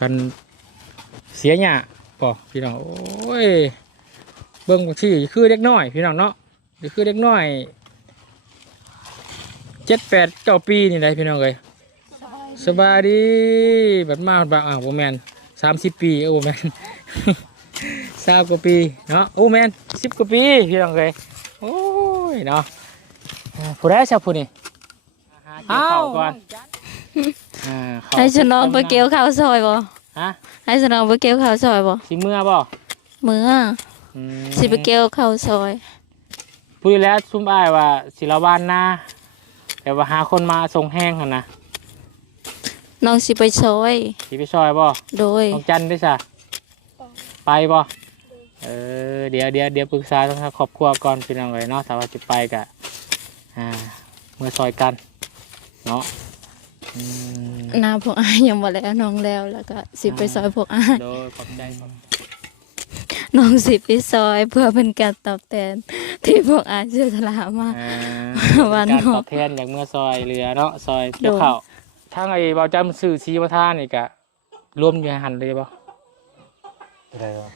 กันเสียหยาป่พี่น้องโอ้ยเบิ่งบางทีคือเด็กน้อย พี่น้องเนาะคือเด็กน้อยเจ็ดแปดเก้าปีนี่ได้พี่น้องเลยสบายดีบัดมาบัดอ่าวโอแมนสามสิบปีเออโอแมนสามกว่าปีเนาะโอแมนสิบกว่าปีพี่น้องเลยโอ้ยเนาะผู้ใดชาวผู้นี่อ้าวก่ อนอ่าเข้าให้สนองไปเกี่ยวข้าวซอยบ่ฮะให้สนองไปเกี่ยวข้าวซอยบ่สิเมื่อบ่มื้ออืมสิไปเกี่ยวข้าวซอย พูดแล้วซุ่มอ้ายว่าศิลาวานนาแต่ว่าหาคนมาส่งแห้งหั่นนะน้องสิไปซอย สิไปซอยบ่ โดย น้องจันทร์ด้วยจ้ะไปบ่เออเดี๋ยวเดี๋ยวเดี๋ยวปรึกษาทางครอบครัวก่อนพี่น้องเลยเนาะถ้าว่าจะไปกะอ่าเมื่อซอยกัน เนาะอืมห น้าพวกอ้ายยังบ่แล้วน้องแล้วแล้วก็สิไปซอยพวกอ้ายโดยขอบใจขอบใจน้องสิไปซอยเพื่อเป็นการตอบแทนที่พวกอ้ายเสียสละมาอ่าวันการเนาะตอบแทนอย่างเมื่อซอยเรือเนาะซอยเกี่ยวโดยข้าวทางไอ้เบาจันสื่อชีวทานนี่กะรวมอยู่ในหันเลยบ่อะไรวะ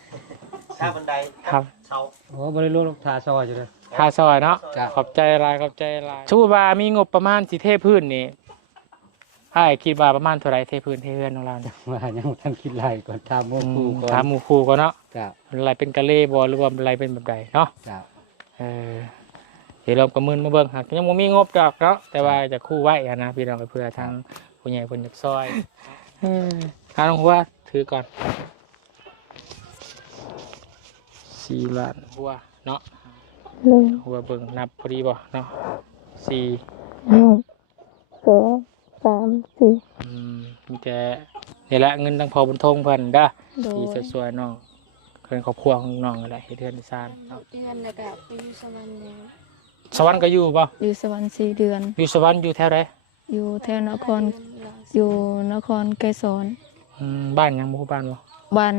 ถ้าบันไดครับเขาโอ้บริรู้ลูกทาซอยอยู่เลย ค่าซอยเนาะจ้ะ ขอบใจหลายขอบใจหลายชูว่ามีงบประมาณสิเทพื้นนี่ ไอ้คิดว่าประมาณเท่าไหรเทพื้นเทเฮือนของเราเนี่ยว่ายังบ่ทันคิดไรก่อนทำโมอืกูมก่อนถามหมู่ครูก่อนเนาะจ้าอะไรเป็นกะเล่บอหรือว่าอะไรเป็นแบบใดเนาะจ้าเออเดี๋ยวเราประเมินมาเบิ่งหากยังบ่มีงบดอกเนาะแต่ว่าจะคู่ไว้อะนะพี่น้องเพื่อทางผู้ใหญ่เพิ่นอยากซอยเออหาลงหัวถือก่อนสี่ล้านหัวเนาะหนึ่งหัวเบิ่งนับพอดีบ่เนาะสี่หนึ่งสอง สามสี่อืมมีแต่นี่แหละเงินทางพอบนทงเพิ่นเด้อโดยที่สวยๆน้องเพิ่นครอบครัวของน้องนั่นแหละเฮ็ดเทือนซานเนาะเดือนแล้วก็ไปอยู่สวรรค์แล้วสวรรค์ก็อยู่บ่อยู่สวรรค์สี่เดือน อยู่สวรรค์อยู่แถวใดอยู่แถวนคร อยู่นครไกรสอนอืมบ้านหยังบ่ฮู้บ้านบ่ บ้าน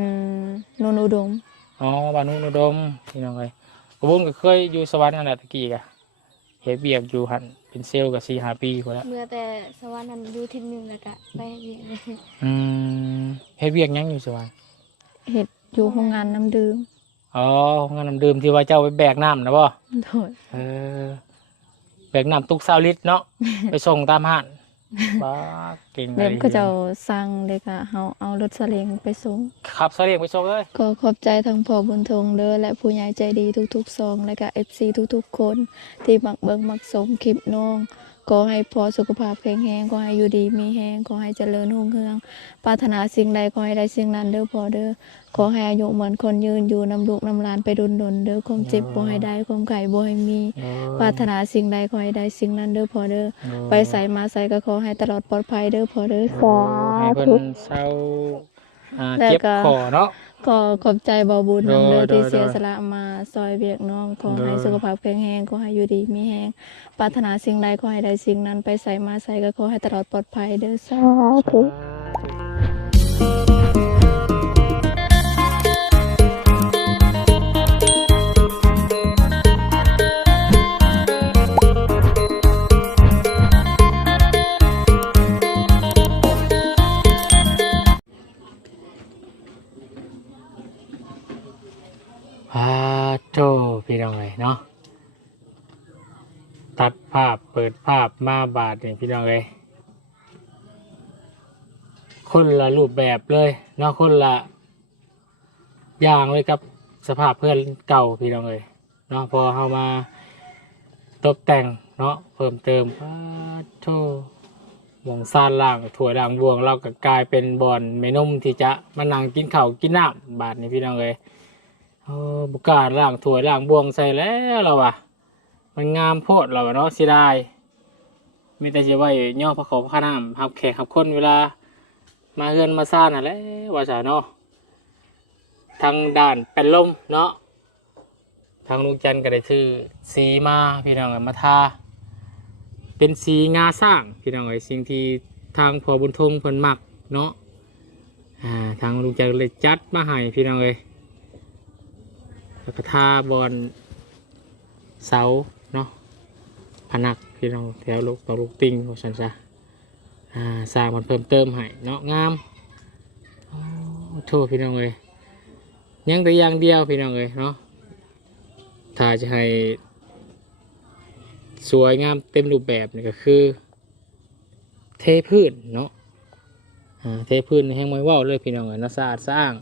โนนอุดม อ๋อบ้านนุ่นอุดมพี่น้องเอ้ยกบุญก็เคยอยู่สวรรค์นั่นแหละตะกี้กะเฮ็ดเวียกอยู่หั่น เป็นเซลล์ก็4-5ปีพุ่นละเมื่อแต่สวรรค์นั้นอยู่ที่หนึ่งแล้วก็ไปเรียนเลยอืมเฮ็ดเวียกหยังอยู่สวรรค์เห็ดอยู่โรงงานน้ำดื่มอ๋อโรงงานน้ำดื่มที่ว่าเจ้าไปแบกน้ำนะบ่โดยเออแบกน้ำตุกซาวลิตรเนาะ ไปส่งตามห้าน บ้าเก่งเดี๋ยวก็จะสั่งเลยค่ะเฮาเอารถสเล้งไปส่งขับเสลียงไปส่งเลยก็ขอบใจทั้งพ่อบุญทงเด้อและผู้ใหญ่ใจดีทุกๆซอง และก็ FC ทุกๆคน ที่มักเบิ่งมักสมคลิปน้อง ขอให้พอสุขภาพแข็งแรงขอให้อยู่ดีมีแรงขอให้เจริญรุ่งเรืองปรารถนาสิ่งใดขอให้ได้สิ่งนั้นเด้อพอเด้อขอให้อายุเหมือนคนยืนอยู่นำลูกนำหลานไปดุนดนๆเด้อความเจ็บบ่ให้ได้ความไข้บ่ให้มีปรารถนาสิ่งใดขอให้ได้สิ่งนั้นเด้อพอเด้อไปใส่มาใส่ก็ขอให้ตลอดปลอดภัยเด้อพอเด้อสาให้เพิ่ธุนเศร้าอ่าแล้วเจ็บก็คอเนาะ ก็ขอบใจเบาบุญนำเด้อโดยที่โดยเสียสละมาซอยเบียกน้องขอให้โดยสุขภาพแข็งแรงขอให้อยู่ดีมีแรงปรารถนาสิ่งใดขอให้ได้สิ่งนั้นไปใส่มาใส่ก็ขอให้ตลอดปลอดภัยเด้อสาธุาพเปิดภาพมาบาดเนี่ยพี่น้องเลยคนละรูปแบบเลยเนาะคนละอย่างเลยกับสภาพเพื่อนเก่าพี่น้องเลยเนาะพอเข้ามาตกแต่งเนาะเพิ่มเติมอ่าโจหมงซานล่างถั่วยล่างบวง เราก็กลายเป็นบอนเมนุ่มที่จะมานั่งกินข้าวกินน้ำบาดนี่พี่น้องเลยโอ้บุกล้าล่างถ้วล่างบวงใส่แล้วเราอะ มันงามโพดเราเนาะเสียดายมีแต่จะไว้ย่อพระเขาพระน้ำหับแขกหับคนเวลา มาเฮือนมาซ่านอะแหล้วว่าสาเนาะทางด่านเป็นลมเนาะทางลุงจันก็ได้ซื้อสีมาพี่น้องมาทาเป็นสีงาสร้างพี่น้องเอ้สิ่งที่ทางพอบุญทงเพิ่นมักเนาะอ่าทางลุงจันเลยจัดมาให้พี่น้องเอ้ยแล้วก็ท่าบอลเสา พนักพี่น้องแถวลูกตอลูกติงว่าสันซะอ่าสร้างมันเพิ่มเติมให้เนาะงามโทษพี่น้องเลยยังแต่อย่างเดียวพี่น้องเลยเนาะถ้าจะให้ สวยงามเต็มรูปแบบนี่ก็คือ เทพื้นเนาะเทพื้นแห้งไม่ว่าวเลยพี่น้องเลยนาะสะอาดสะอ้าง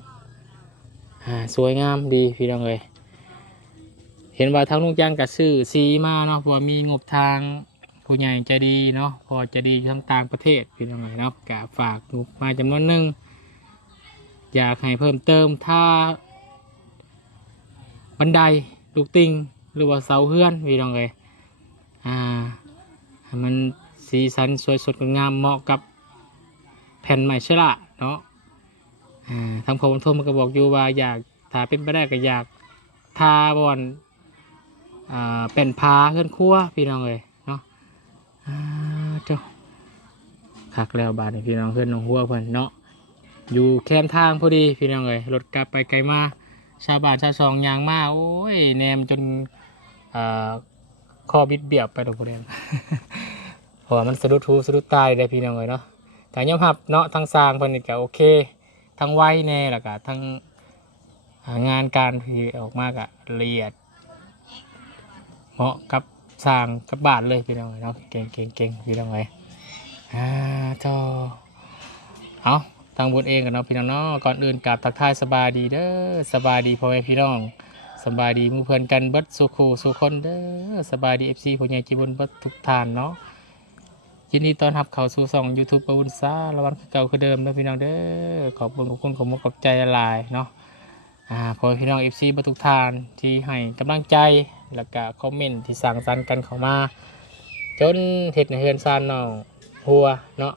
สวยงามดีพี่น้องเลย เห็นว่าทางลูกจ้างกับซื้อซีมาเนาะเพราะว่ามีงบทางผู้ใหญ่ใจดีเนาะพอใจะดีทั้งต่างประเทศพี่น้องเลยเนาะกะฝากงบมาจำนวนหนึ่งอยากให้เพิ่มเติมถ้า บันไดลูกติงหรือว่าเสาเฮือนพี่น้องเลยอ่าให้มันสีสันสวยสดงดงามเหมาะกับแผ่นไม้ชละเนาะอ่าทำความบันทมมันก็บอกอยู่ว่าอยากถ้าเป็นไปได้ก็อยากทาบอน อ่าเป็นพาเพื่อนครัวพี่น้องเลยเนาะอ่าเจ้าคักแล้วบาดนี้พี่น้องเพื่อนน้องหัวเพื่อนเนาะอยู่แคมทางพอดีพี่น้องเลยรถกลับไปไกลมาชาวบ้านชาวซองยางมาโอ้ยแนมจนอ่าคอบิดเบียบไปตรงบริเวณเพราะว่ามันสะดุดหูสะดุดตายได้พี่น้องเลยเนาะแต่ยอมรับเนาะทางสร้างเพิ่นนี่ก็โอเคทั้งไว้แน่แล้วก็ทั้งงานการที่ออกมากะละเอียด เหมาะกับสร้างกับบ้านเลยพี่น้องเนาะเก่งเก่งเก่งพี่น้องเลยอ่าเจ้าเอาทางบุญเองกันเนาะพี่น้องเนาะก่อนอื่นกราบทักทายสบายดีเด้อสบายดีพ่อแม่พี่น้องสบายดีมู่เพื่อนกันเบิดสุขูสุคนเด้อสบายดีเอฟซีผู้ใหญ่จีบุญเบิดทุกท่านเนาะยินดีต้อนรับเข้าสู่ช่อง YouTube ประวุนซาระวันคือเก่าคือเดิมเด้อพี่น้องเด้อขอบคุณขอบคุณขอบมุกขอบใจหลายเนาะอ่าพอพี่น้องเอฟซีบัดทุกท่านที่ให้กำลังใจ แล้วก็คอมเมนต์ที่สั่งสรรค์กันเข้ามา จนเห็ดในเฮือนซานน้องหัวเนาะ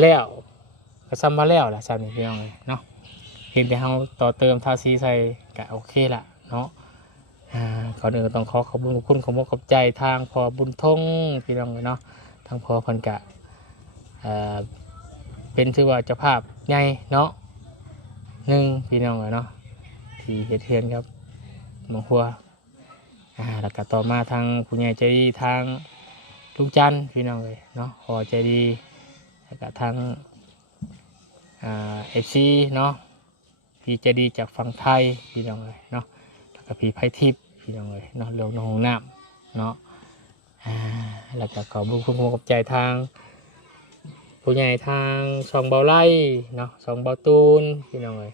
แล้วก็ซ้ำมาแล้วล่ะซ้ำนี่พี่น้องเนาะเพียงแต่เราต่อเติมทาสีใส่ก็โอเคละเนาะอ่าก่อนอื่นต้องขอขอบคุณขอบคุณขอบคุณขอบใจทางพอบุญทงพี่น้องเลยเนาะทางพอพันกะเอ่อเป็นถือว่าเจ้าภาพใหญ่เนาะหนึ่งพี่น้องเลยเนาะที่เฮ็ดเทียนครับ หมองหัวอ่าแล้วก็ต่อมาทางผู้ใหญ่ใจดีทางลุงจันพี่น้องเลยเนาะพอใจดีแล้วก็ทางอ่าเอฟซีเนาะพี่ใจะดีจากฝั่งไทยพี่น้องเลยเนาะแล้วก็พี่ไพทิพย์พี่น้องเลยเนาะเรื่องน้องน้ำเนาะอ่าแล้วก็ขอบคุณคุณกับใจทางผู้ใหญ่ทางช่องเบาไล่เนาะช่องเบาตูนพี่น้องเลย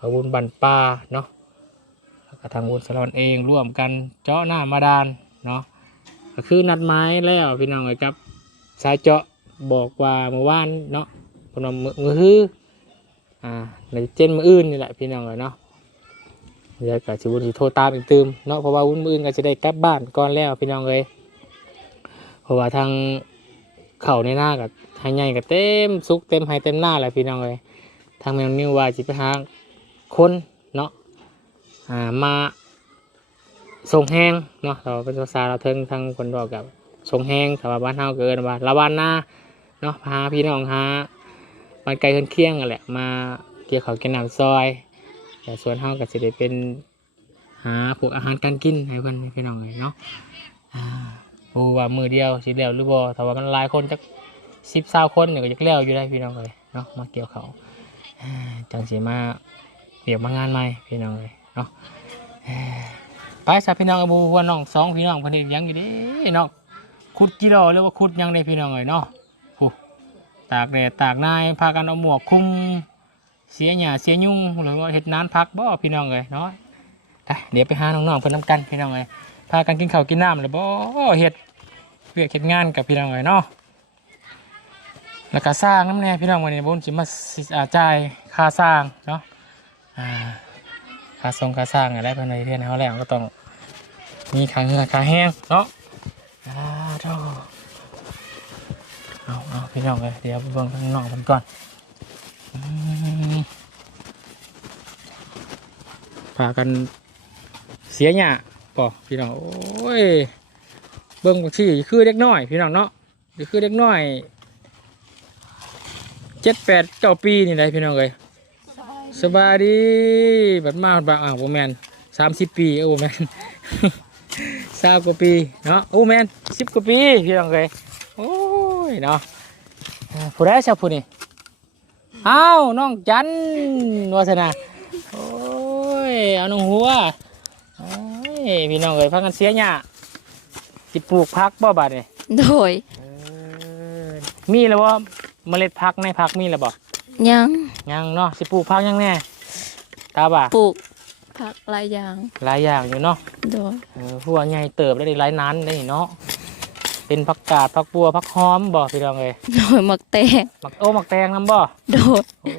อบคุญบันปลาเนาะ แล้วก็ทางวุญสลอนเองร่วมกันเจาะหน้ามาดานเนาะก็คือนัดไม้แล้วพี่น้องเลยครับสายเจาะบอกว่าเมื่อวานเนาะเพนมือมือฮืออ่าในเจนมืออื่นนี่แหละพี่น้องเลยเนาะเดี๋ยวก็ชิบุญสิโทรตามอีกตืมเนาะเพราะว่าวุ้นมืออื่นก็จะได้กลับบ้านก่อนแล้วพี่น้องเลยเพราะว่าทางเข่าในหน้ากับทางใหญ่กับเต็มซุกเต็มไฮเต็มหน้าแหละพี่น้องเลยทางแมวนิวว่าจิไปหาคนเนาะ อ่ามาส่งแห้งเนาะเราเป็นภาษาเราเทิงทางคนบอกกับส่งแห้งถ้าว่าบ้านเฮาเกินว่าละวันหน้าเนาะพาพี่น้องหามันไกลเคินเคียงกันแหละมาเกี่ยวเขากินน้ำซอย แต่ส่วนเฮาก็จะได้เป็นหาพวกอาหารการกินให้เพื่อนพี่น้องเลยเนาะโอ้ว่ามือเดียวสิแล้วหรือบ่ถ้าว่ามันหลายคนจักสิบสาวคนเนี่ยก็จะแล้วอยู่ได้พี่น้องเลยเนาะมาเกี่ยวเขาจังสีมาเดี๋ยวมางานใหม่พี่น้องเลย นาะไปสาพี่น้องบูว่าน้องสองพี่น้องเพิ่นเฮ็ดหยังอยู่เด้เนาะขุดกิโลหรือว่าขุดหยังได้พี่น้องเลยเนาะตากแดดตากนายพากันเอาหมวกคุมเสียหญ้าเสียยุ่งหรือว่าเห็ดนานพักบ่พี่น้องเลยเนาะเดี๋ยวไปหาน้องๆเพื่อนน้ำกันพี่น้องเลยพากันกินข้าวกินน้ำเลยบ่เห็ดเวียกเห็ดงานกับพี่น้องเลยเนาะแล้วก็สร้างน้ำแน่พี่น้องวันนี้บุญสิมาสิอาจ่ายค่าสร้างเนาะอ่า ค่าทรงค่าสร้างอะไรภายในเรือนเขาแล้วก็ต้องมีค่าเหงือค่าแห้งเนาะอ่าโธ่เอาเอาพี่น้องเลยเดี๋ยวเบิ่งข้างนอกกันก่อนอพากันเสียหยาป่อพี่น้องโอ้ยเบิ่งบางทีคือเด็กน้อย พี่น้องเนาะคือเด็กน้อยเจ็ดแปดเก้าปีนี่ได้พี่น้องเลย สบายดีบัดมาบัดอ่าวโอแมนสามสิบปีเออโอแมนสามกว่าปีเนาะโอแมนสิบกว่าปีพี่น้องเลยโอ้ยเนาะอ่าผู้ได้ชาวผู้นี่อ้าวน้องจันวัฒนาโอ้ยเอาน้องหัวโอ้ยพี่น้องเอ้ยพักกันเสียหญ้าสิปลูกพักบ่บาดนี่โดยเออมีแล้วว่าเมล็ดพักในพักมีแล้วบ่ยัง ยังเนาะสิปลูกพักยังแน่ตาบ่าปลูกผักหลายอย่างหลายอย่างอยู่เนาะโดยเออหัวใหญ่เติบได้หลายนั้นได้เนาะเป็นผักกาดผักบัวผักหอมบ่พี่น้องเอ้ยโดยหมักแตงหมักโอ้หมักแตงน้ำบ่โดยโอ้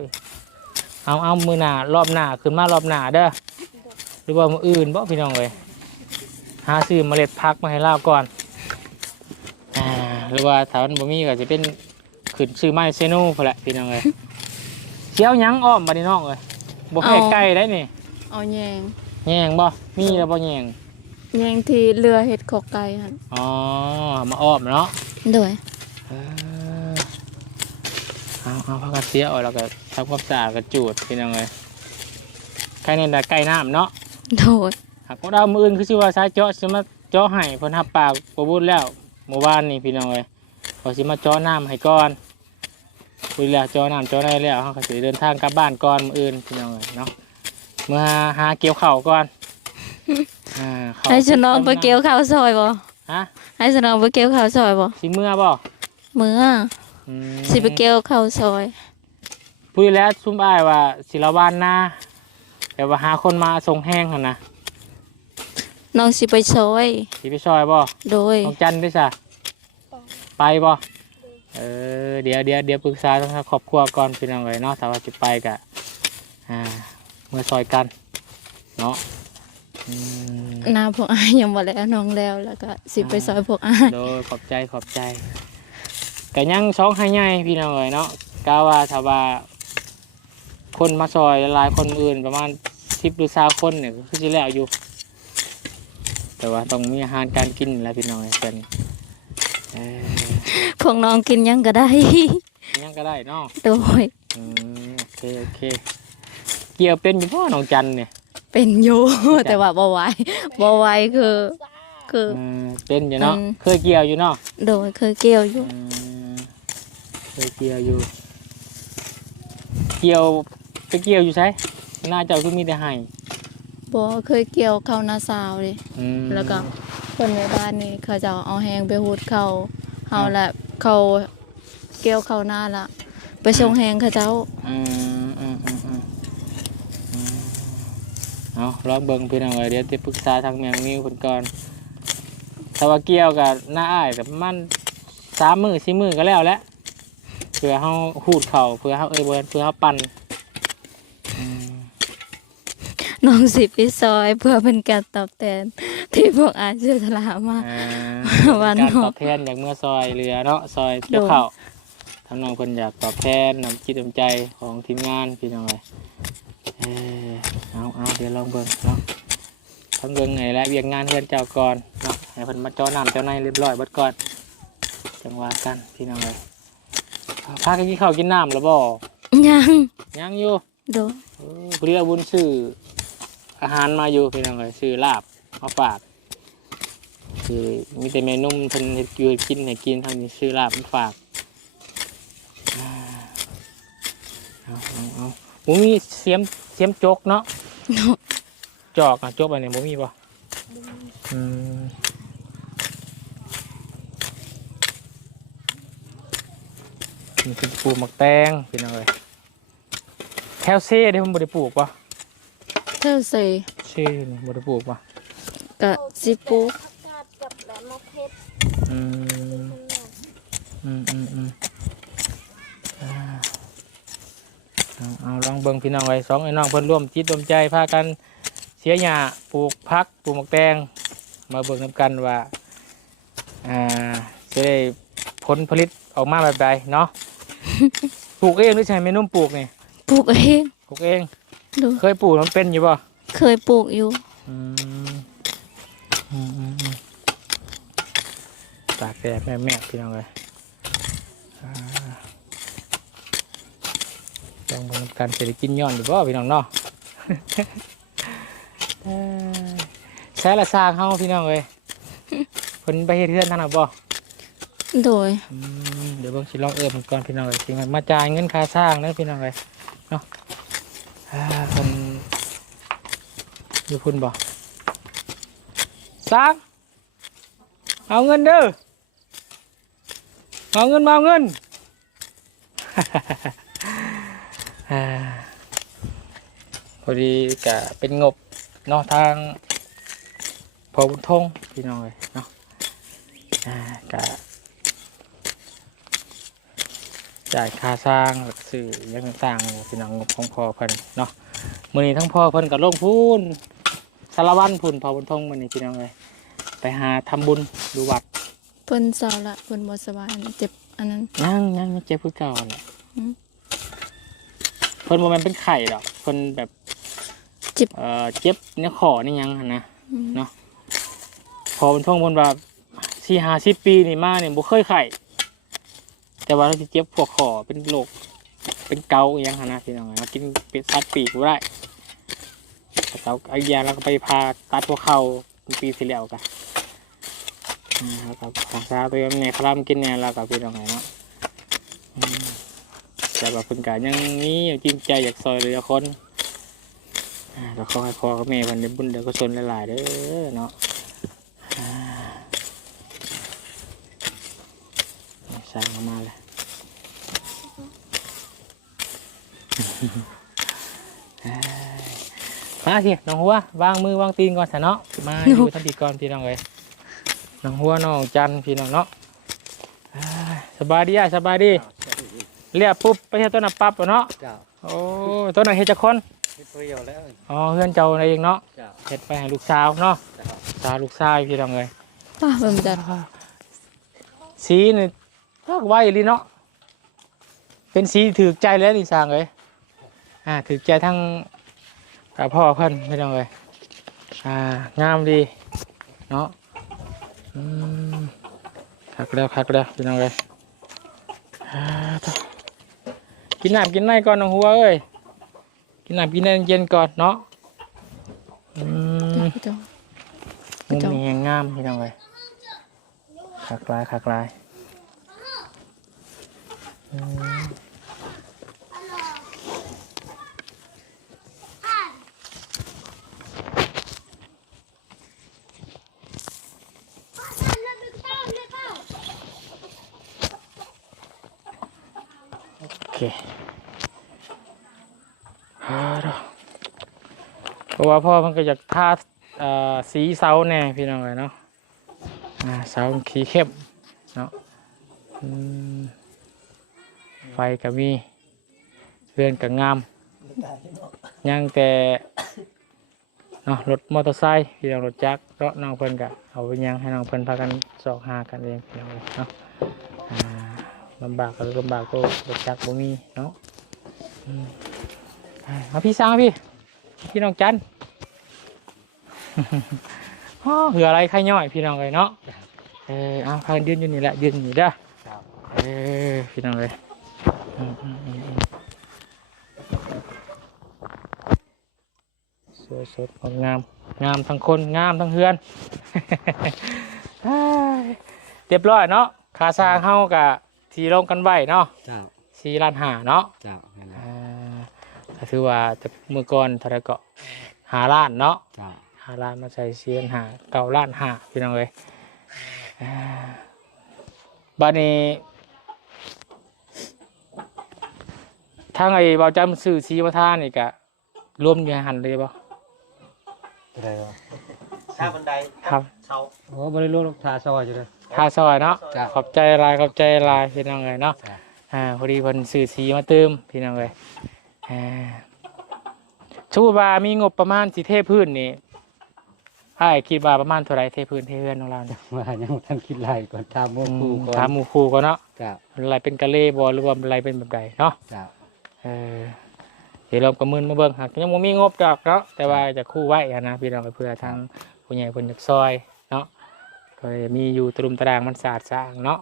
ยเอาเอามือหน้ารอบหน้าขึ้นมารอบหน้าเด้อหรือว่ามืออื่นบ่พี่น้องเลยหาซื้อเมล็ดพักมาให้เล่าก่อนอ่าหรือว่าถ้ามันบ่มีก็จะเป็นขึ้นซื้อไม้เซโน่พอแหละพี่น้องเลย เชี่ยวหยังอ้อมบัดนี้น้องเลยบ่แพ้ไก่ได้นี่เอาแยงแยงบ่มีแล้วบ่แยงแยงที่เรือเห็ดขอกไก่หั่นอ๋อมาอ้อมเนาะ โดยเออเอาเอาพักกระเสียออกแล้วก็ทำความสะอาดกระจูดพี่น้องเลยใครเนี่ยนะไก่น้ำเนาะโดยหากว่าเรามืออื่นคือชื่อว่าสายเจาะสิมาเจาะให้เพิ่นหับปากประบุญแล้วเมื่อวานนี่พี่น้องเลยพอสิมาเจาะน้ำให้ก่อน คุยแล้วเจาะน้ำเจาได้แล้วเขาก็สิเดินทางกลับบ้านก่อนมื้ออื่นพี่น้องเลยเนาะเมื่อหาเกี่ยวเข่าวก่อนอ่าข้าวให้ฉันน้องไปเกี่ยวข้าวซอยบ่ฮะให้ฉันน้องไปเกี่ยวข้าวซอยบ่สิเมื่อบ่มื้ออืมสิไปเกี่ยวข้าวซอยพูดแล้วซุ่มอ้ายว่าศิลาวันนะแต่ว่าหาคนมาส่งแห้งหั่นนะน้องสิไปซอย สิไปซอยบ่โดยน้องจันด้วยจ้ะไปบ่ เออเดี๋ยวเดี๋ยวเดี๋ยวปรึกษาทางครอบครัวก่อนพี่น้องเลยเนาะถ้าว่าจะไปกะอ่าเมื่อซอยกัน เนาะอืมหน้าพวกอายยังบ่แล้วน้องแล้วแล้วก็สิไปซอยพวกอายโดยขอบใจขอบใจกะยังสองให้ใหญ่พี่น้องเลยเนาะกาว่าถ้าว่า คนมาซอยหลายคนอื่นประมาณสิบหรือสาคนเนี่ยก็คือสิแล้วอยู่ แต่ว่าต้องมีอาหารการกินแหล้วพี่น้องเพื่อนเออ พวกน้องกินหยังก็ได้ ยังก็ได้เนาะโดยอืมโอเคโอเค เกี่ยวเป็นอยู่พ่อน้องจันเนี่ยเป็นอยู่แต่ว่าบ่ไหวบ่ไหวคือ คือเออเป็นอยู่เนาะอืม เคยเกี่ยวอยู่เนาะโดยเคยเกี่ยวอยู่ อืมเคยเกี่ยวอยู่ เกี่ยวไปเกี่ยวอยู่ใช่หน้าเจ้าคือมีแต่ไห้บ่เคยเกี่ยวข้าวนาสาวเลยอืมแล้วก็คนในบ้านนี่เขาจะเอาแหงไปหูดเขา เฮาแหละเขาเกี่ยวเขาหน้าละไปส่งแหงเขาเจ้าอืมอืมอืมอืมอืมเอาลองเบิ่งพี่น้องเลยเดี๋ยวจะปรึกษาทางแมงนิ้วคนก่อนถ้าว่าเกี่ยวกับหน้าอ้ายกับมันสามมือสี่มือก็แล้วแหละเพื่อเฮาหูดเข่าเพื่อเฮาเอ้ยเบิร์นเพื่อเฮาปั่นอืม น้องสิไปซอยเพื่อเป็นการตอบแทน ที่พวกอาเชื่อทลามาอ่าวันการเนาะตอบแทนอย่างเมื่อซอยเรือเนาะซอยเกี่ยวข้าวทำนองคนอยากตอบแทนนำจิตนำใจของทีมงานพี่น้องเลยเออเอาเอาเดี๋ยวลองเบิ่งเนาะทั้งเบิ่งไงและเวียงงานเพื่อนเจ้าก่อนเนาะให้เพิ่นมาเจ้าน้ำเจ้าในเรียบร้อยเบิดก่อนจังหวะกันพี่น้องเลยพากันกินข้าวกินน้ำแล้วบ่ยังยังอยู่ โดยเออเรียบุญซื้ออาหารมาอยู่พี่น้องเลยซื้อลาบ มาฝาก คือมีแต่เมนูเพิ่นเฮ็ดอยู่ให้กินให้กินทางนี้ซื้อลาบมาฝากอ่าเอาเอาเอาหมูมีเสียมเสียมจกเนาะโดยจอกอะจกอันนี้หมูมีป่ะอืมนี่เป็นปลูกหมักแตงพี่น้องเลยแคลเซ่เดี๋ยวผมบริปลูกป่ะเท่าใส่เซ่นี่บริปลูกป่ะ กะสิปลูกผักกาดกับแบบมะเพชรอืมอืมอืมอืมอ่าเอาเอาลองเบิ่งพี่น้องไว้สองไอ้น้องเพิ่นร่วมจิตร่วมใจพากันเสียหญ้าปลูกพักปลูกหมกแตงมาเบิ่งนำกันว่าอ่าจะได้ผลผลิตออกมาแบบใดเนาะ ปลูกเองหรือใช้เมนุ่มปลูกนี่ปลูกเองปลูกเองโดยเคยปลูกมันเป็นอยู่ป่ะเคยปลูกอยู่ อืมอืมอืมอืมตาก แดดแม่แม่พี่น้องเลยอ่าลองเบิ่งนำกันเสร็จกินย้อนอยู่ป่ะพี่น้องเนาะเอ้ยใช้ละซางเฮาพี่น้องเลยเพิ่นไปเฮ็ดเฮือนทางนั้นบ่โดยอืมเดี๋ยวเบิ่งสิลองเอิ้มมันก่อนพี่น้องเลยสิมาจ่ายเงินค่าสร้างเด้อพี่น้องเลยเนาะอ่าเพิ่นอยู่พุ่นบ่สร้างเอาเงินเด้อ เอาเงินมาเอาเงินอ่าพอดีกะเป็นงบนาะทางพอบุญทงพี่น้องเลยเนาะกะจ่ายค่าสร้างหลักสื่อยังต่างๆเนี่ยพี่น้องงบของพ่อเพิ่นเนาะมือนี้ทั้งพ่อเพิ่นก็ลงพูนสารวันพูนพอบุญทงมือนี้พี่น้องเลยไปหาทำบุญดูวัด พิ่นเศร้าละเพิ่นบ่สบายเจ็บอันนั้นยังยังยังเจ็บคือเก่าแหละอืมเพิ่นบ่แม่นเป็นไข้ดอกเพิ่นแบบเจ็บเอ่อเจ็บในคอนี่ยังหั่นนะอืมเนาะพอเป็นท่องบนว่าสี่ห้าสิบปีนี่มาเนี่ยบ่เคยไข้แต่ว่าเราจะเจ็บพวกคอเป็นโรคเป็นเกาอหยังหั่นนะพี่น้องเรากินเป็ดซัดปีกบ่ได้แต่เราไอ้ยาเราก็ไปพาตัดพวกเข่าปีที่แล้วกัน อ่าแล้วก็รักษาตัวเองเนี่ยคลำกินเนี่ยแล้วก็พี่น้องไงเนาะแต่ว่าเพิ่นก็ยังมีอยู่จริงใจอยากซอยเหลือคนอ่าเราขอให้พ่อกับแม่เพันได้บุญเด้อกุศลหลายๆเด้อเนาะสร้างมาเลยมาสิน้องหัววางมือวางตีนก่อนซะเนาะมาอยู่ทันทีก่อนพี่น้องเลย น้องหัวน้องจันพี่น้องเนาะเอ้ยสบายดีอะสบายดีเรียกปุ๊บไปเฮ็ดต้นน่ะปั๊บเอาเนาะเจ้าโอ้ยต้นน่ะเฮ็ดจักคนคิดเปรี้ยวแล้วอ๋อเพื่อนเจ้าเองเนาะเจ้าเฮ็ดไปให้ลูกสาวเนาะเจ้าสาวลูกชายพี่น้องเลยป้าเพิ่นจัดสีนี่ทักไว้ลีเนาะเป็นสีถือใจแล้วนี่สร้างเลยอ่าถือใจทั้งกับพ่อเพื่อนพี่น้องเลยอ่างามดีเนาะอืม คักแล้วคักแล้วพี่น้องเลยกินน้ำกินในก่อนน้องหัวเอ้ยกินน้ำกินในเย็นก่อนเนาะอืมมุมนี้ยังงามพี่น้องเลยคักลายคักลายอืมโอเคเอาล่ะเพ ราะว่าพ่อมันก็อยากทาเอ่อสีเสาแน่พี่น้องเลยเนาะเสาขีเข้มเนาะไฟก็มีเรือนก็งามยังแต่เนาะรถมอเตอร์ไซค์พี่น้องรถจักรก็น้องเพิ่นก็เอาไปยังให้น้องเพิ่นพากันสอกหากันเองพี่น้องเลยเนาะลำบากก็ลำบากก็รถจักรบ่มีเนาะมอ่าพี่สร้าวพี่พี่น้องจัน อ้อเหืออะไรใครย่อยพี่น้องเลยเนาะเออเอาพากันยืนอยู่นี่แหละยืนอยู่นี่เด้อครับเออพี่น้องเลยอืมอืมอืมอืมสวยสดงดงามงามทั้งคนงามทั้งเฮือนเฮ้ยเรียบร้อยเนาะขาซางเฮากับทีลงกันไว้เนาะเจ้าสีล้านหาเนาะเจ้านั่นแหละอ่าก็ถือว่าจะเมื่อก่อนเท่าไหรก็หาล้านเนาะเจ้า หาล้านมาใส่เสียนหาเก่าล้านหาพี่น้องเลยอ่าบ้านนี้ทางไอ้บ่าวจำสื่อสีมาท่านี่กะรวมอยู่ในหันเลยบ่อะไรวะข้าบันไดครับเสาโอ้บริลูกลูกทาซอยอยู่เลยทาซอยเนาะจ้ะขอบใจหลายขอบใจหลายพี่น้องเลยเนาะจ้ะอ่าพอดีเพิ่นสื่อสีมาเติมพี่น้องเลยอ่าชูว่ามีงบประมาณสิเทพื้นนี่ไอ้ายคิดว่าประมาณเท่าไหรเทพื้นเทเฮือนของเราเนี่ยว่ายังบ่ท่านคิดไล่ก่อนทำโมกูก่อนถามหมู่ครูก่อนเนาะเจ้าอะไรเป็นกะเล่บอหรือว่าอะไรเป็นแบบใดเนาะเจ้าเออเดี๋ยวเราประเมินมาเบิ่งหากยังบ่มีงบดอกเนาะแต่ว่าจะคู่ไว้อะนะพี่น้องเพื่อทางผู้ใหญ่เพิ่นอยากซอยเนาะก็มีอยู่ตรุมตารางมันสะอาดสร้างเนาะ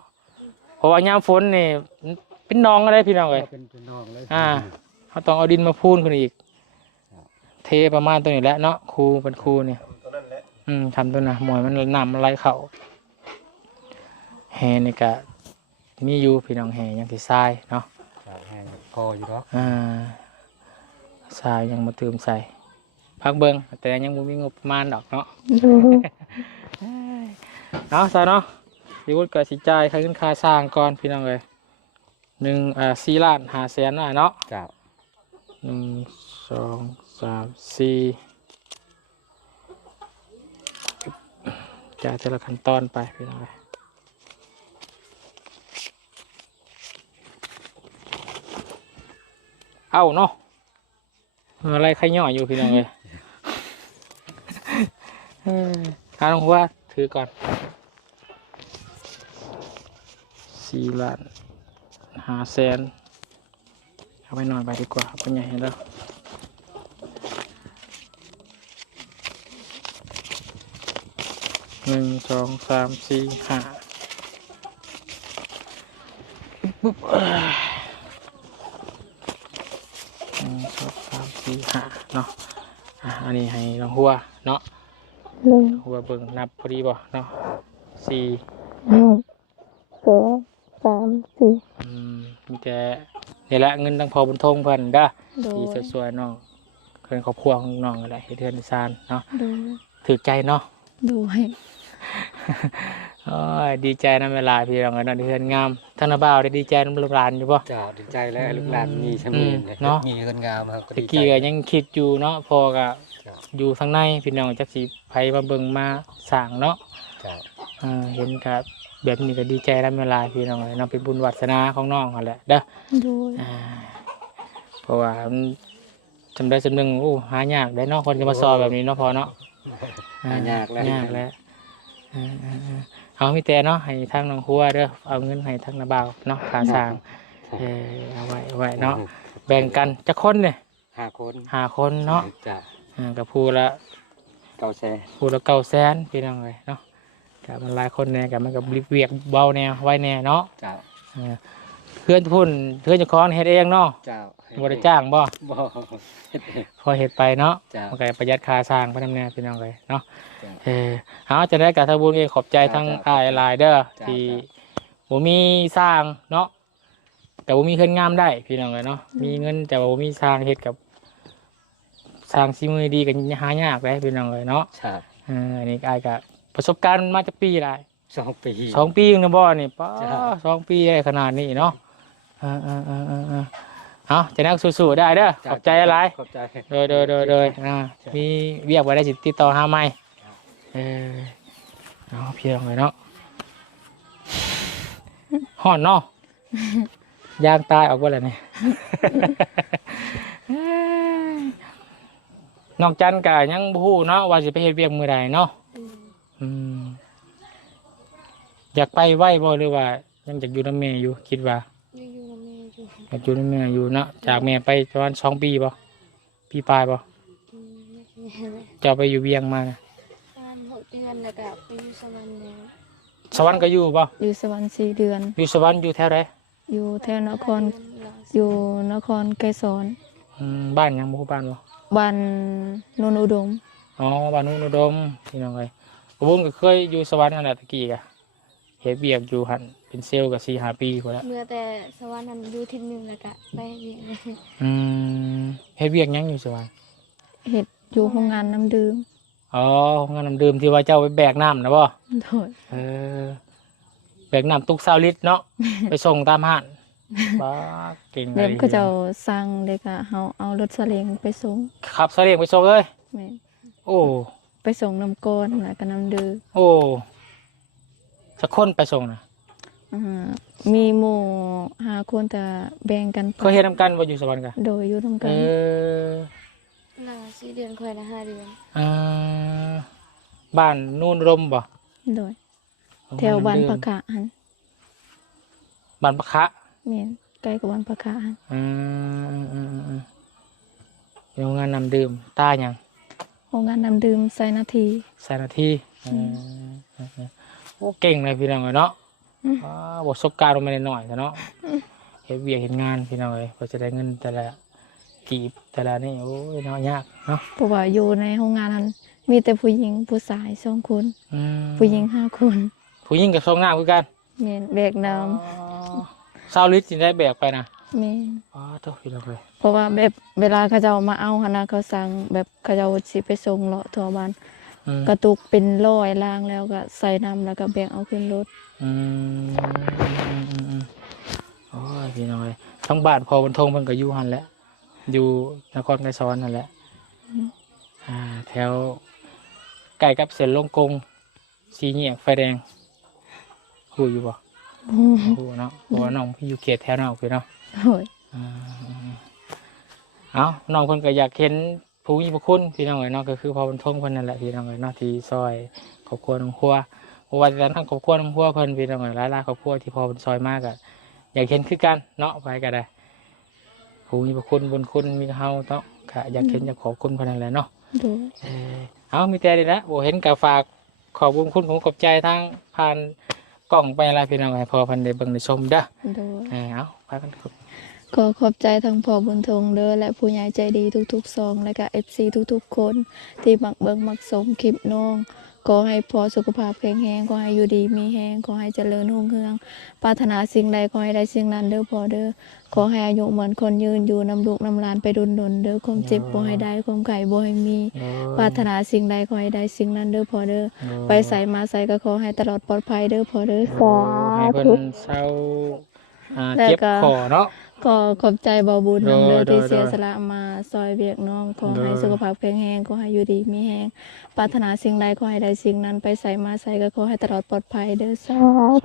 เพราะว่ายามฝนนี่เป็นหนองอะไรพี่น้องเอ้ยเป็นเป็นน้องเลยอ่าเขาต้องเอาดินมาพูนขึ้นอีกครับเทประมาณตัวนี้แหละเนาะคูเป็นคูเนี่ยตัวนั้นแหละ อืมทำตัวน่ะหมวยมันนำมันไหลเข่าแฮนี่กะมีอยู่พี่น้องแห่ยังที่ทรายเนาะครับแห้งคออยู่ดอกอ่าทรายยังมาเติมใส่พักเบิงแต่ยังบ่มีงบประมาณดอกเนาะโดยเอาซะเนาะพี่วุฒิก็สิจ่ายค่าขึ้นค่าสร้างก่อนพี่น้องเลยหนึ่งอ่าสี่ล้านห้าแสนน่ะเนาะเจ้าหนึ่งสองสามสี่ จายแต่ละขั้นตอนไปพี่น้องเลยเอาเนาะอะไรใครย่ออยู่พี่น้องเลยเออหาลงว่าถือก่อนสี่ล้านหาแสนเอาไปนอนไปดีกว่าเป็นไงแล้ว หนึ่งสองสามสี่ห้าปุ๊บเอ้ยหนึ่งสองสามสี่ห้าเนาะอะอันนี้ให้น้องหัวเนาะหนึ่งหัวเบิ่งนับพอดีบ่เนาะสี่หนึ่งสองสามสี่อืมมีแต่นี่แหละเงินตั้งพอบนทงเพิ่นเด้อโดยที่สวยๆน้องเพิ่นครอบครัวของน้องอะไรให้เทือนซานเนาะโดยถือใจเนาะ โดย โอ้ยดีใจนำเวลาพี่น้องกันเนาะที่เทือนงามท่านนาบ่าวได้ดีใจนำลูกหลานอยู่บ่เจ้าดีใจแล้วลูกหลานมีชมีอืมเนาะ มีคนงามครับก็ตะดีใจ กี้ก็ยังคิดอยู่เนาะพอก็เจ้าอยู่ข้างในพี่น้องจักสิไผมาเบิ่งมาสร้างเนาะเจ้าเออเห็นกับแบบนี้ก็ดีใจนำเวลาพี่น้องเลยเนาะเป็นบุญวาสนาของน้องนั่นแหละเด้อ โดยอ่าเพราะว่ามันจำได้จำหนึ่งโอ้หายากได้เนาะคนจะมาสอบแบบนี้เนาะพอเนาะหายากแล้ว ยากแล้วอ่าอ่าอ่า เอามีแต่เนาะให้ทางน้องครัวเด้อเอาเงินให้ทางนาบ่าวเนาะขาสร้างเออเอาไว้เอาไว้เนาะแบ่งกันจะคนเนี่ยห้าคนหาคนเนาะเจ้าอ่ากับผู้ละเก้าแช่ผู้ละเก้าแสนพี่น้องเลยเนาะกับมันหลายคนแน่กับมันกับรีบเวียกเบาแน่ไว้แน่เนาะเจ้าอ่า เพื่อนพุ่นเพื่อนเจะคล้าของเฮ็ดเองเนาะเจ้าบ่ได้จ้างบ่บ่พอเห็ดไปเนาะจ้ะมันก็ประหยัดค่าสร้างพนักงานพี่น้องเลยเนาะจ้ะเออเอาจะได้กับทางบุญเองขอบใจจ้ะทั้งจ้ะอายหลายเด้อจ้ะ ที่จ้ะบ่มีสร้างเนาะแต่บ่มีเงินงามได้พี่น้องเลยเนาะมีเงินแต่ว่าบ่มีสร้างเฮ็ดกับสร้างซีมือดีกันหายากเลยพี่น้องเลยเนาะใช่เอออันนี้อายกับประสบการณ์มาจากปีไร สองปี สองปีนะบ่นี่ป้าจ้ะ สองปีได้ขนาดนี้เนาะเออเออเออเออเออเอาจะได้สู้ๆได้เด้อขอบใจอะไร ขอบใจ โดยโดยโดยโดยอ่ามีเรียกไว้ได้สิติดต่อหาไม่เออเอาเพียงเลยเนาะห่อนเนาะ ยางตายออกว่าอะไรเนี่ย นอกจันกะยังบฮูเนาะว่าสิไปเฮ็ดเวียกมือใดเนาะ อืม อืม อยากไปไหวบ่หรือว่า ยังอยากอยู่น้ำแม่อยู่คิดว่าอยู่อยู่กับแม่อยู่อยากอยู่น้ำแม่อยู่เนาะจากแม่ไปประมาณสองปีบ่ปีปลายบ่อืมไม่ใช่แม่จะเอาไปอยู่เวียงมานะบ้านหกเดือนแล้วก็ไปอยู่สวรรค์แล้วสวรรค์ก็อยู่ป่ะอยู่สวรรค์สี่เดือน อยู่สวรรค์อยู่แถวไหนอยู่แถวนครเดือนละอยู่นครไกรสอนอืมบ้านยังบ่ฮู้บ้านบ่ บ้านโนนอุดม อ๋อบ้านนุ่นอุดมพี่น้องเอ้ยผมก็เคยอยู่สวรรค์นั่นแหละตะกี้กะ เฮ็ดเวียกอยู่หั่นเป็นเซลล์ก็4 5ปีพอแล้วเมื่อแต่สวรรค์นั้นอยู่ทิศหนึ่งแล้วก็ไปเวียงเลยอืมเฮ็ดเวียกหยังอยู่สวรรค์เห็ดอยู่โรงงานน้ำดื่มอ๋องานน้ำดื่มที่ว่าเจ้าไปแบกน้ำนะบ่โดยเออแบกน้ำตุกซาวลิตรเนาะ ไปส่งตามห้านบ้าเก่งเดี๋ยวลยก็จะสั่งเด็กอะเฮาเอารถสลิงไปส่งขับเสลียงไปส่งเลย แม่นโอ้ ไปส่งน้ำก้อนแล้วก็น้ำดื่มโอ้ สักคนไปส่งนะอ่ามีหมู่ห้าคนแต่แบ่งกันไปเคยเห็นนำกันว่าอยู่สวรรค์กันโดยอยู่ทำเอกันอละสี่เดือนค่อยละห้าเดือนอ่าบ้านนู่นรมบ่โดย แถวบ้านปะกะหันบ้านปะคะแม่นใกล้กับบ้านปะกะหันอืมอืมอืมอืมอืมโรงงานนำดื่มตาหยัง โรงงานน้ำดื่มใส่นาทีสานาทีอืมอืมอืม โอ้เก่งเลยพี่น้องเอ้ยเนาะอืมอ่าบทสบการณ์ลงมาหน่อยๆแต่เนาะเห็นเวียกเห็นงานพี่น้องเลยเพื่อจะได้เงินแต่ละกีบแต่ละนี่โอ้ยเนาะยากเนาะเพราะว่าอยู่ในโรงงานนั้นมีแต่ผู้หญิงผู้ชายสองคนอืมผู้หญิงห้าคนผู้หญิงกับทรงหน้าคือกันแม่นแบกน้ำเศร้าลิตรสิได้แบกไปนะแม่นอ๋อโตพี่น้องเลยเพราะว่าแบบเวลาเขาเจ้ามาเอาหั่นนะเขาสั่งแบบเขาเจ้าสิไปส่งเลาะทั่วบ้านอืม กระตุกเป็นร้อยล่างแล้วก็ใส่น้ำแล้วก็แบกเอาขึ้นรถอืมอืมอืมอืมโอ้ยพี่น้องเลยทั้งบ้านพอบนทงเพิ่นก็อยู่หันแหละอยู่นครไกรสอนนั่นแหละอ่า แถวใกล้กับเส้นลงกงสีเงียกไฟแดงหูอยู่บ่หูเนาะเพราะว่าน้องพี่อยู่เขตแถวนั้นออกไปเนาะโอ้ยอ่าเอาน้องเพิ่นก็อยากเห็น ผู้มีพระคุณพี่น้องเอ๋ยเนาะก็คือพอบนทงเพิ่นนั่นแหละพี่น้องเอ๋ยเนาะที่ซอยครอบครัวน้องครัวเพราะว่าแต่ทั้งครอบครัวน้องครัวเพิ่นพี่น้องเอ๋ยหลายๆครอบครัวที่พอเพิ่นซอยมากอะอยากเห็นคือกันเนาะไปก็ได้ผู้มีพระคุณบุญคุณมีเฮาเนาะก็อยากเห็นอยากขอบคุณเพิ่นนั่นแหละเนาะโดยเออเอามีแต่ดีละโอ้เห็นกับฝากขอบคุญคุณผมขอบใจทางผ่านกล่องไปอะไรพี่น้องให้พอเพันได้เบิ่งได้ชมเด้อโดยเออเอาไปกันครับ ขอขอบใจทั้งพ่อบุญทงเด้อและผู้ใหญ่ใจดีทุกๆซอง และก็ FC ทุกๆ คน ที่มักเบิ่งมักสมคลิปน้องขอให้พอสุขภาพแข็งแรงขอให้อยู่ดีมีแรงขอให้เจริญรุ่งเรืองปรารถนาสิ่งใดขอให้ได้สิ่งนั้นเด้อพอเด้อขอให้อายุเหมือนคนยืนอยู่นำลูกนำหลานไปดุนดนๆเด้อความเจ็บบ่ให้ได้ความไข้บ่ให้มีปรารถนาสิ่งใดขอให้ได้สิ่งนั้นเด้อพอเด้อไปใส่มาใส่ก็ขอให้ตลอดปลอดภัยเด้อพอเด้อสาให้เพิ่ธุนเศร้าอ่าแล้วเจ็บก็คอเนาะ ก็ขอบใจบาบุญนำเด้อโดยที่โดยเสียสละมาซอยเวียกน้องขอให้โดยสุขภาพแข็งแรงขอให้อยู่ดีมีแรงปรารถนาสิ่งใดขอให้ได้สิ่งนั้นไปใส่มาใส่ก็ขอให้ตลอดปลอดภัยเด้อสา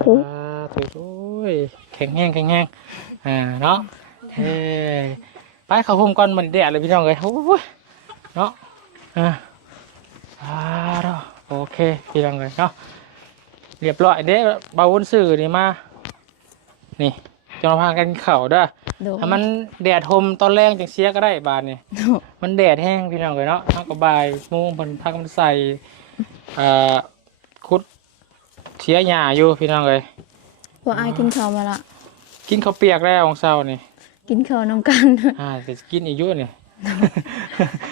ธุสาธุโอ้ยแข็งแห้งแข็งแห้งอ่าเนาะเฮ้ยไปเข้าห้องก่อนมันแดดเลยพี่น้องเลยโอ้ยเนาะอ่าอ่าเนาะโอเคพี่น้องเลยเนาะเรียบร้อยเด้บาวุ้นสื่อนี่มานี่จงพากันเข่าวเด้อ โดย ถ้ามันแดดทมตอนแรงจังเสียก็ได้บานนี่โดยมันแดดแห้งพี่น้องเลยเนาะทักกบายโมุงเพิ่นพักมันใส่เอ่อคุดเสียหญ้าอยู่พี่น้องเลยว่าอายกินข้าวมาละกินข้าวเปียกแล้วของเช้านี่กินข้าวน้ำกันอ่าจะกินอีกอยู่นี่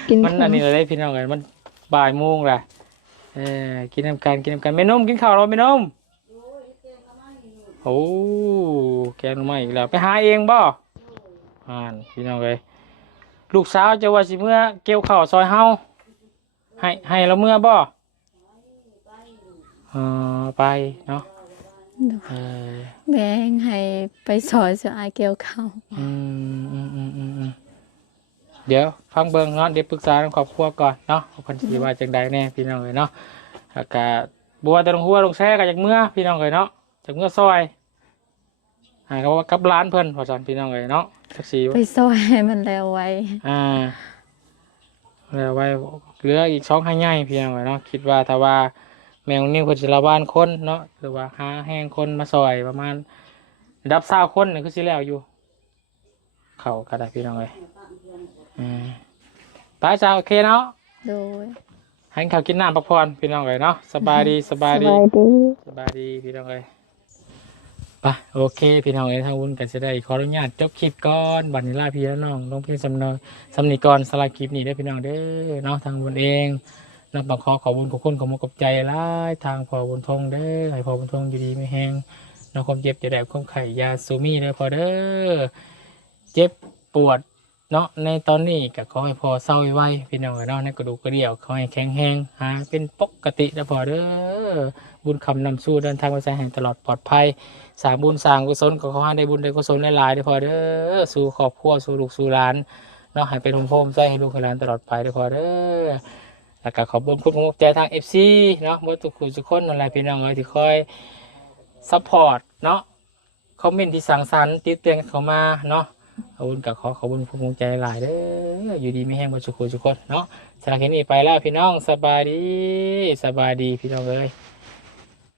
กินมันข้าอัวนนี้เลยพี่น้องเลยมันบ่ายโมงแหละเออกินน้ำกันกินน้ำกันแม่นมกินข้าวเราแม่นมโอ้แกงหน่อไม้อีกแล้วไปหาเองบ่ อ่านพี่น้องเลยลูกสาวจะว่าสิเมื่อเกี่ยวข้าวซอยเฮาให้ให้เราเมื่อบ่เออไปเนาะเออแบ่งให้ไปซอยเสืออายเกี่ยวข้าวอืมอืมอืมอืมอืมเดี๋ยวฟังเบิ่งเนาะเดี๋ยวปรึกษาทางครอบครัวก่อนเนาะว่าเพิ่นสิว่าจังใดแน่พี่น้องเลยเนาะแล้วก็บัวแต่ลงหัวลงแซ่ก็จากเมื่อพี่น้องเลยเนาะจากเมื่อซอย อ่าก็ว่ากับร้านเพิ่นว่าซั่นพี่น้องเลยเนาะสักสีไปซอยให้มันแล้วไว้ อ่าแล้วไว้เหลืออีกสองให้ใหญ่พี่น้องเลยเนาะคิดว่าถ้าว่าแมวนิ้วเพิ่นสิระบ้านคนเนาะหรือว่าหาแห้งคนมาซอยประมาณระดับ20คนนี่คือสิแล้วอยู่ เข้าก็ได้พี่น้องเลยอืมไปจ้าโอเคเนาะโดยให้เขาวกินน้ำพักผ่อนพี่น้องเลยเนาะสบายดีสบายดีดีสบายดีพี่น้องเลย ไปโอเค พี่น้องเลยทางวุ้นกันจะได้ขออนุญาตจบคลิปก่อนบัตรนิลาพี่แล้วน้องลงเพียงสำเนาสำนีก่อนสลายคลิปนี้ได้พี่น้องเด้อเนาะทางวุ้นเองนักบังขอขอบุญขอบคุณขอมุกบใจหลายทางพอบุญทงเด้อให้พอบุญทงอยู่ดีไม่แห้งนอกความเจ็บจะได้ความไข่ยาซูมี่เด้อพอเด้อเจ็บปวดเนาะในตอนนี้ก็ขอให้พอเศร้าไว้พี่น้องเนาะในกระดูกกระเดี่ยวขอให้แข็งแรงหาเป็นปกติแล้วพอเด้อ บุญคำนำสู้เดินทางไปแสงแห่งตลอดปลอดภัยสร้างบุญสร้างกุศลก็ขอให้ได้บุญได้กุศลหลายๆเด้พอเด้อสู่ครอบครัวสู่ลูกสู่หลานเนาะให้เป็นโฮมโฮมใจให้ลูกให้หลานตลอดไปเด้พอเด้อแล้วก็ขอบคุณคุณมุกใจทางเอฟซีเนาะมื่อทุกคนทุกคนนั่นแหละพี่น้องเอ้ยที่คอยซัพพอร์ตเนาะคอมเมนต์ที่สั่งสรรค์ติดเตือนเข้ามาเนาะขอบคุณกับขอขอบคุณภูมิใจหลายเด้ออยู่ดีไม่แห้งบนสุขุสุขคนเนาะสำหรับคลิปนี้ไปแล้วพี่น้องสบายดีสบายดีพี่น้องเลย